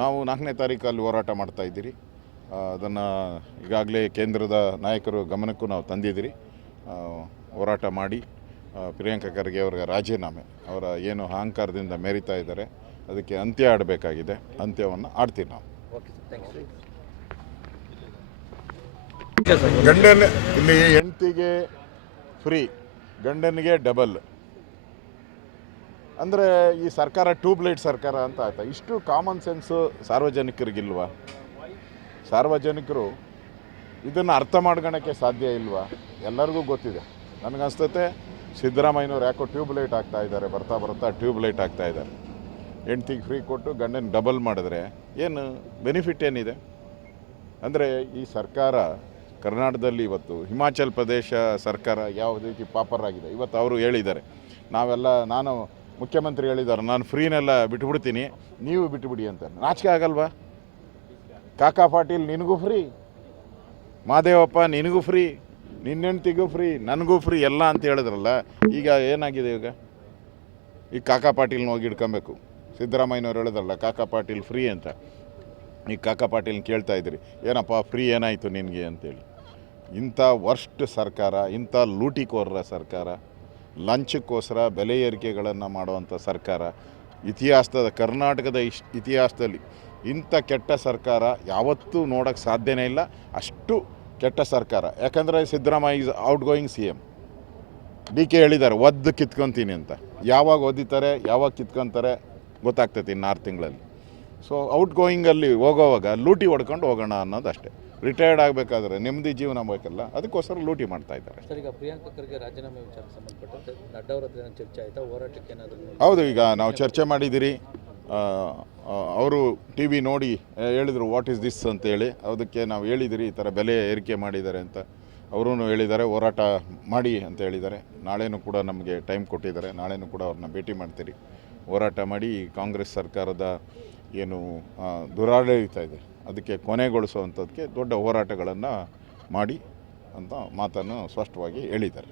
ನಾವು ನಾಲ್ಕನೇ ತಾರೀಕಲ್ಲಿ ಹೋರಾಟ ಮಾಡ್ತಾ ಇದ್ದೀರಿ. ಅದನ್ನು ಈಗಾಗಲೇ ಕೇಂದ್ರದ ನಾಯಕರು ಗಮನಕ್ಕೂ ನಾವು ತಂದಿದ್ದೀರಿ. ಹೋರಾಟ ಮಾಡಿ ಪ್ರಿಯಾಂಕ ಖರ್ಗೆ ಅವರ ರಾಜೀನಾಮೆ ಅವರ ಏನು ಅಹಂಕಾರದಿಂದ ಮೆರಿತಾ ಇದ್ದಾರೆ ಅದಕ್ಕೆ ಅಂತ್ಯ ಆಡಬೇಕಾಗಿದೆ ಅಂತ್ಯವನ್ನು ಆಡ್ತೀವಿ ನಾವು. ಗಂಡನ ಇಲ್ಲಿ ಹೆಂಡತಿಗೆ ಫ್ರೀ ಗಂಡನಿಗೆ ಡಬಲ್ ಅಂದರೆ ಈ ಸರ್ಕಾರ ಟ್ಯೂಬ್ಲೈಟ್ ಸರ್ಕಾರ ಅಂತ ಆಯ್ತಾ? ಇಷ್ಟು ಕಾಮನ್ ಸೆನ್ಸು ಸಾರ್ವಜನಿಕರಿಗಿಲ್ವಾ? ಸಾರ್ವಜನಿಕರು ಇದನ್ನು ಅರ್ಥ ಮಾಡ್ಕೊಳಕ್ಕೆ ಸಾಧ್ಯ ಇಲ್ವಾ? ಎಲ್ಲರಿಗೂ ಗೊತ್ತಿದೆ. ನನಗನ್ಸ್ತತೆ, ಸಿದ್ದರಾಮಯ್ಯನವ್ರು ಯಾಕೋ ಟ್ಯೂಬ್ಲೈಟ್ ಆಗ್ತಾ ಇದ್ದಾರೆ, ಬರ್ತಾ ಬರ್ತಾ ಟ್ಯೂಬ್ಲೈಟ್ ಆಗ್ತಾ ಇದ್ದಾರೆ. ಹೆಂಡ್ತಿಗೆ ಫ್ರೀ ಕೊಟ್ಟು ಗಂಡನ ಡಬಲ್ ಮಾಡಿದ್ರೆ ಏನು ಬೆನಿಫಿಟ್ ಏನಿದೆ? ಅಂದರೆ ಈ ಸರ್ಕಾರ, ಕರ್ನಾಟಕದಲ್ಲಿ ಇವತ್ತು ಹಿಮಾಚಲ್ ಪ್ರದೇಶ ಸರ್ಕಾರ ಯಾವ ರೀತಿ ಪಾಪರ್ ಆಗಿದೆ? ಇವತ್ತು ಅವರು ಹೇಳಿದ್ದಾರೆ. ನಾವೆಲ್ಲ, ನಾನು ಮುಖ್ಯಮಂತ್ರಿ ಹೇಳಿದ್ದಾರೆ, ನಾನು ಫ್ರೀನೆಲ್ಲ ಬಿಟ್ಬಿಡ್ತೀನಿ, ನೀವು ಬಿಟ್ಟುಬಿಡಿ ಅಂತ. ನಾಚಿಕೆ ಆಗಲ್ವಾ? ಕಾಕಾ ಪಾಟೀಲ್, ನಿನಗೂ ಫ್ರೀ. ಮಾದೇವಪ್ಪ, ನಿನಗೂ ಫ್ರೀ. ನಿನ್ನೆಂಟಿಗೂ ಫ್ರೀ, ನನಗೂ ಫ್ರೀ, ಎಲ್ಲ ಅಂತ ಹೇಳಿದ್ರಲ್ಲ, ಈಗ ಏನಾಗಿದೆ ಈಗ? ಈಗ ಕಾಕಾ ಪಾಟೀಲ್ನ ಹೋಗಿ ಇಟ್ಕೊಬೇಕು ಸಿದ್ದರಾಮಯ್ಯನವ್ರು ಹೇಳಿದ್ರಲ್ಲ, ಕಾಕಾ ಪಾಟೀಲ್ ಫ್ರೀ ಅಂತ. ಈಗ ಕಾಕಾ ಪಾಟೀಲ್ನ ಕೇಳ್ತಾ ಇದ್ರಿ, ಏನಪ್ಪ, ಫ್ರೀ ಏನಾಯಿತು ನಿನಗೆ ಅಂತೇಳಿ. ಇಂಥ ವರ್ಸ್ಟ್ ಸರ್ಕಾರ, ಇಂಥ ಲೂಟಿಕೋರರ ಸರ್ಕಾರ ಲಂಚಕ್ಕೋಸ್ಕರ ಬೆಲೆ ಏರಿಕೆಗಳನ್ನು ಮಾಡುವಂಥ ಸರ್ಕಾರ, ಇತಿಹಾಸದ, ಕರ್ನಾಟಕದ ಇಶ್, ಇತಿಹಾಸದಲ್ಲಿ ಇಂಥ ಕೆಟ್ಟ ಸರ್ಕಾರ ಯಾವತ್ತೂ ನೋಡೋಕ್ಕೆ ಸಾಧ್ಯನೇ ಇಲ್ಲ. ಅಷ್ಟು ಕೆಟ್ಟ ಸರ್ಕಾರ. ಯಾಕಂದರೆ Siddaramaiah is outgoing C M D K ಹೇಳಿದ್ದಾರೆ, ಒದ್ದು ಕಿತ್ಕೊತೀನಿ ಅಂತ. ಯಾವಾಗ ಒದಿತಾರೆ, ಯಾವಾಗ ಕಿತ್ಕೊತಾರೆ ಗೊತ್ತಾಗ್ತೈತಿ ಇನ್ನು ತಿಂಗಳಲ್ಲಿ. ಸೊ ಔಟ್ ಗೋಯಿಂಗಲ್ಲಿ ಹೋಗೋವಾಗ ಲೂಟಿ ಹೊಡ್ಕೊಂಡು ಹೋಗೋಣ ಅನ್ನೋದು ಅಷ್ಟೇ. ರಿಟೈರ್ಡ್ ಆಗಬೇಕಾದ್ರೆ ನೆಮ್ಮದಿ ಜೀವನ ಬೇಕಲ್ಲ ಅದಕ್ಕೋಸ್ಕರ ಲೂಟಿ ಮಾಡ್ತಾ ಇದ್ದಾರೆ. ಸರ್ ಈಗ ಪ್ರಿಯಾಂಕಾ ಖರ್ಗೆ ರಾಜೀನಾಮೆ ವಿಚಾರಕ್ಕೆ ಸಂಬಂಧಪಟ್ಟಂತೆ ನಡ್ಡಾ ಅವ್ರ ಹತ್ರ ಚರ್ಚೆ ಆಯ್ತಾ? ಹೋರಾಟಕ್ಕೆ ಏನಾದರೂ ಹೌದು ಈಗ ನಾವು ಚರ್ಚೆ ಮಾಡಿದ್ದೀರಿ. ಅವರು ಟಿ ವಿ ನೋಡಿ ಹೇಳಿದರು ವಾಟ್ ಈಸ್ ದಿಸ್ ಅಂತೇಳಿ ಅದಕ್ಕೆ ನಾವು ಹೇಳಿದಿರಿ ಈ ಥರ ಬೆಲೆ ಏರಿಕೆ ಮಾಡಿದ್ದಾರೆ ಅಂತ. ಅವರೂ ಹೇಳಿದ್ದಾರೆ ಹೋರಾಟ ಮಾಡಿ ಅಂತ ಹೇಳಿದ್ದಾರೆ. ನಾಳೆನೂ ಕೂಡ ನಮಗೆ ಟೈಮ್ ಕೊಟ್ಟಿದ್ದಾರೆ. ನಾಳೆನೂ ಕೂಡ ಅವ್ರನ್ನ ಭೇಟಿ ಮಾಡ್ತೀರಿ. ಹೋರಾಟ ಮಾಡಿ ಕಾಂಗ್ರೆಸ್ ಸರ್ಕಾರದ ಏನು ದುರಾಡಳಿತ ಇದೆ. ಅದಕ್ಕೆ ಕೊನೆಗೊಳಿಸುವಂಥದ್ದಕ್ಕೆ ದೊಡ್ಡ ಹೋರಾಟಗಳನ್ನು ಮಾಡಿ ಅಂತ ಮಾತನ್ನು ಸ್ಪಷ್ಟವಾಗಿ ಹೇಳಿದ್ದಾರೆ.